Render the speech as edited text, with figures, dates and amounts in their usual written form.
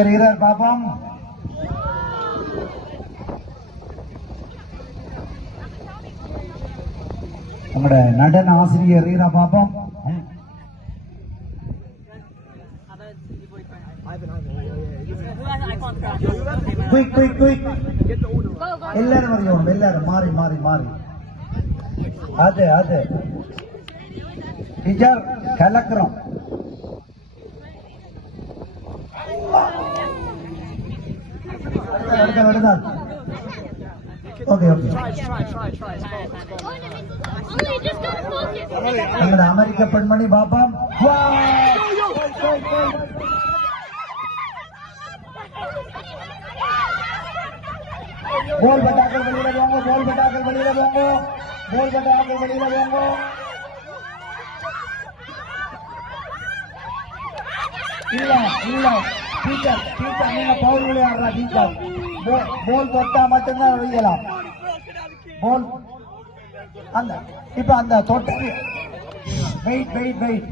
எறிகிறார் பாப்போம். நம்மட நடன ஆசிரியர் எறிகிறா பாப்போம். குயிக் குயிக் குயிக் எல்லாரும் வரையும் எல்லாரும் மாறி மாறி மாறி அது அது டீச்சர் கலக்கிறோம். ஓகே ஓகே நம்மட அமெரிக்க பெண்மணி பாப்போம். போல் பட்டாக்கள் வெளியில போங்க, போல் பட்டாக்கள் வெளியில போங்க, போல் பட்டாக்கள் வெளியில போங்க. இல்ல இல்ல டீச்சர் டீச்சர் நீங்க பவுல் விளையாடுறா டீச்சர். போல் தொட்டா மட்டும்தான் வெளியலாம். போல் அந்த இப்ப அந்த தொட்டு வெயிட் வெயிட் வெயிட்